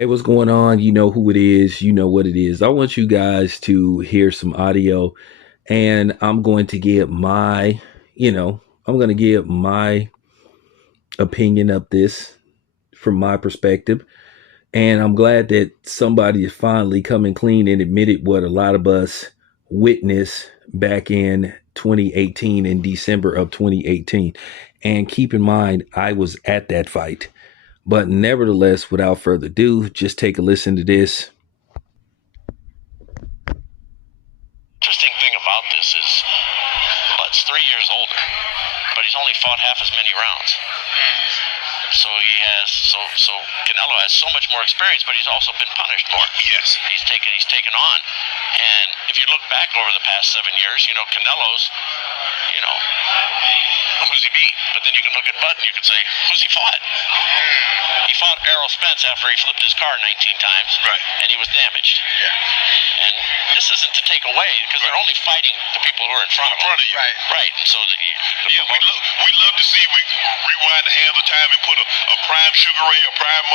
Hey, what's going on? You know who it is. You know what it is. I want you guys to hear some audio, and I'm going to give I'm going to give my opinion of this from my perspective. And I'm glad that somebody is finally coming clean and admitted what a lot of us witnessed back in 2018, in December of 2018. And keep in mind, I was at that fight. But nevertheless, without further ado, just take a listen to this. Interesting thing about this is, well, it's 3 years older, but he's only fought half as many rounds. So Canelo has so much more experience, but he's also been punished more. Yes. He's taken on. And if you look back over the past 7 years, Canelo's, who's he beat? But then you can look at Bud and you can say, who's he fought? He fought Errol Spence after he flipped his car 19 times. Right. And he was damaged. Yeah. And this isn't to take away, because they're only fighting the people who are in front of them. Right. Right. And so we love to see we rewind the hands of time and put a prime Sugar Ray, a prime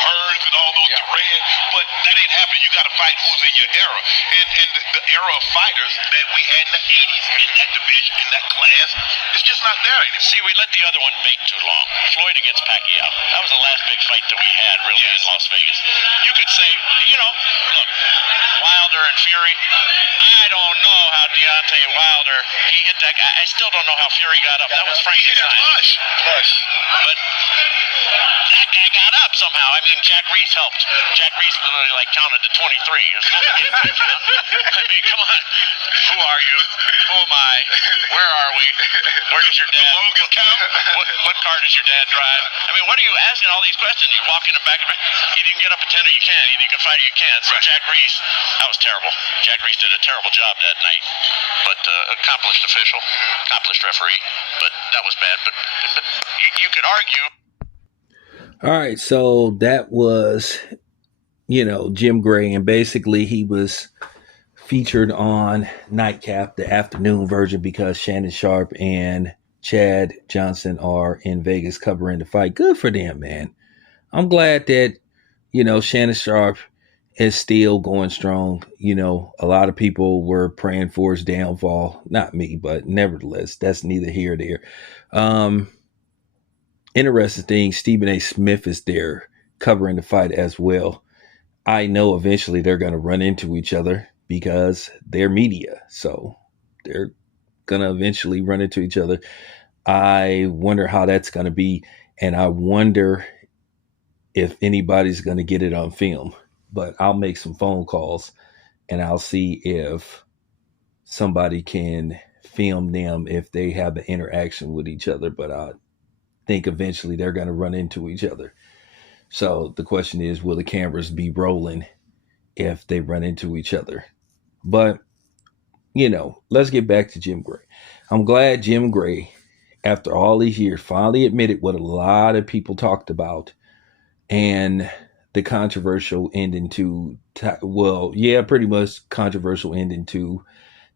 Hearns and all those Duran, but that ain't happening. You got to fight who's in your era, and the era of fighters that we had in the '80s in that division, in that class, it's just not there anymore. See, we let the other one bait too long. Floyd against Pacquiao. That was the last big fight that we had, really, in Las Vegas. You could say, look, Wilder and Fury. I don't know how Deontay Wilder, he hit that guy. I still don't know how Fury got up. That was Frankenstein. Push. But that guy got up somehow. I mean, Jack Reese helped. Jack Reese literally counted to 23. You're supposed to get that count. I mean, come on. Who are you? Who am I? Where are we? Where does your dad? What car does your dad drive? I mean, what are you asking all these questions? You walk in the back of it. Either you can get up at 10 or you can't. Either you can fight or you can't. So Jack Reese, that was terrible. Jack Reese did a terrible job that night. But accomplished official, accomplished referee. But that was bad. But you could argue. All right, so that was, Jim Gray, and basically he was featured on Nightcap, the afternoon version, because Shannon Sharp and Chad Johnson are in Vegas covering the fight. Good for them, man. I'm glad that, Shannon Sharp is still going strong. A lot of people were praying for his downfall. Not me, but nevertheless, that's neither here nor there. Interesting thing, Stephen A. Smith is there covering the fight as well. I know eventually they're going to run into each other because they're media. So they're going to eventually run into each other. I wonder how that's going to be. And I wonder if anybody's going to get it on film. But I'll make some phone calls and I'll see if somebody can film them if they have an interaction with each other. But I think eventually they're going to run into each other. So the question is, will the cameras be rolling if they run into each other? But, let's get back to Jim Gray. I'm glad Jim Gray, after all these years, finally admitted what a lot of people talked about, and the controversial ending to, pretty much controversial ending to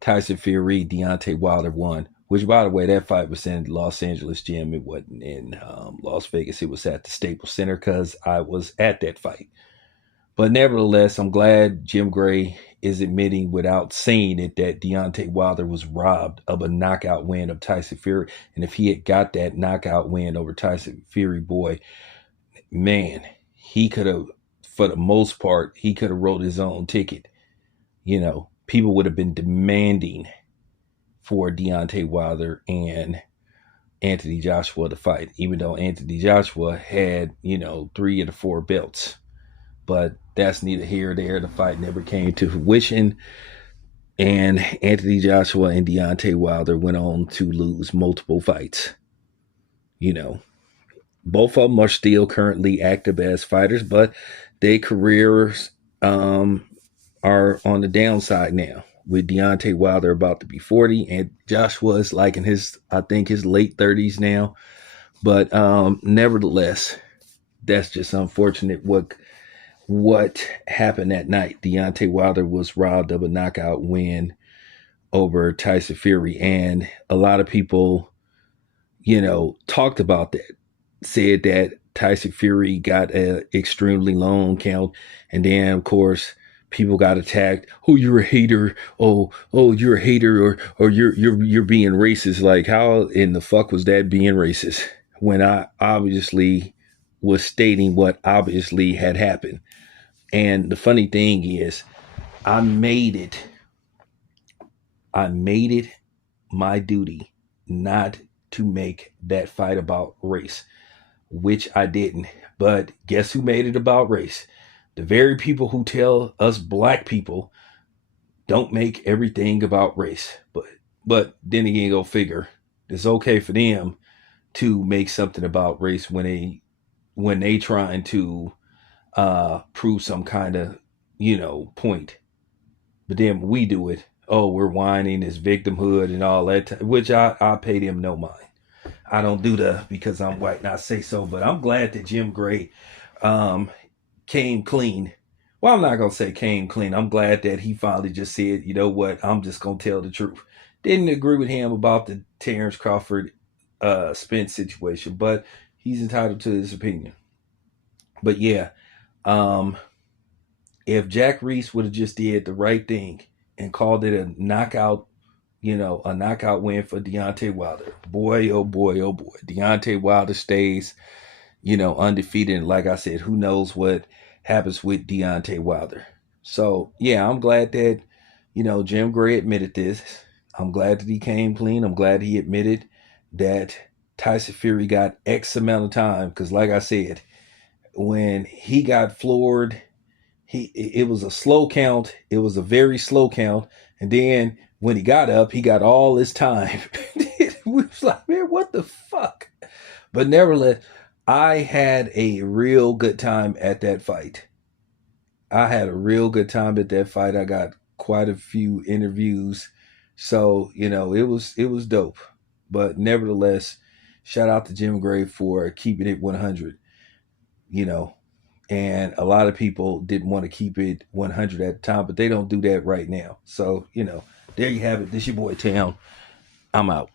Tyson Fury, Deontay Wilder won. Which, by the way, that fight was in Los Angeles gym. It wasn't in Las Vegas. It was at the Staples Center because I was at that fight. But nevertheless, I'm glad Jim Gray is admitting without saying it that Deontay Wilder was robbed of a knockout win of Tyson Fury. And if he had got that knockout win over Tyson Fury, boy, man, he could have, for the most part, he could have wrote his own ticket. People would have been demanding for Deontay Wilder and Anthony Joshua to fight, even though Anthony Joshua had, 3 of the 4 belts. But that's neither here nor there. The fight never came to fruition. And Anthony Joshua and Deontay Wilder went on to lose multiple fights. Both of them are still currently active as fighters, but their careers are on the downside now. With Deontay Wilder about to be 40, and Joshua is in his late 30s now. But nevertheless, that's just unfortunate what happened that night. Deontay Wilder was robbed of a knockout win over Tyson Fury, and a lot of people, talked about that. said that Tyson Fury got an extremely long count, and then of course people got attacked. Oh, you're a hater. Oh, you're a hater, or you're being racist. Like, how in the fuck was that being racist when I obviously was stating what obviously had happened? And the funny thing is, I made it my duty not to make that fight about race, which I didn't. But guess who made it about race? The very people who tell us black people don't make everything about race. But then again, go figure. It's okay for them to make something about race when they trying to prove some kind of point. But then when we do it, oh, we're whining, it's victimhood and all that, which I pay them no mind. I don't do the because I'm white and I say so, but I'm glad that Jim Gray came clean. Well, I'm not going to say came clean. I'm glad that he finally just said, you know what, I'm just going to tell the truth. Didn't agree with him about the Terrence Crawford Spence situation, but he's entitled to his opinion. But yeah, if Jack Reese would have just did the right thing and called it a knockout, a knockout win for Deontay Wilder, boy, oh boy, oh boy, Deontay Wilder stays, undefeated. And like I said, who knows what happens with Deontay Wilder. So yeah, I'm glad that, Jim Gray admitted this. I'm glad that he came clean. I'm glad he admitted that Tyson Fury got X amount of time. Because like I said, when he got floored, it was a slow count. It was a very slow count. And then when he got up, he got all this time. We was like, man, what the fuck? But nevertheless, I had a real good time at that fight. I got quite a few interviews. So, it was dope. But nevertheless, shout out to Jim Gray for keeping it 100, and a lot of people didn't want to keep it 100 at the time, but they don't do that right now. So, there you have it. This your boy Town. I'm out.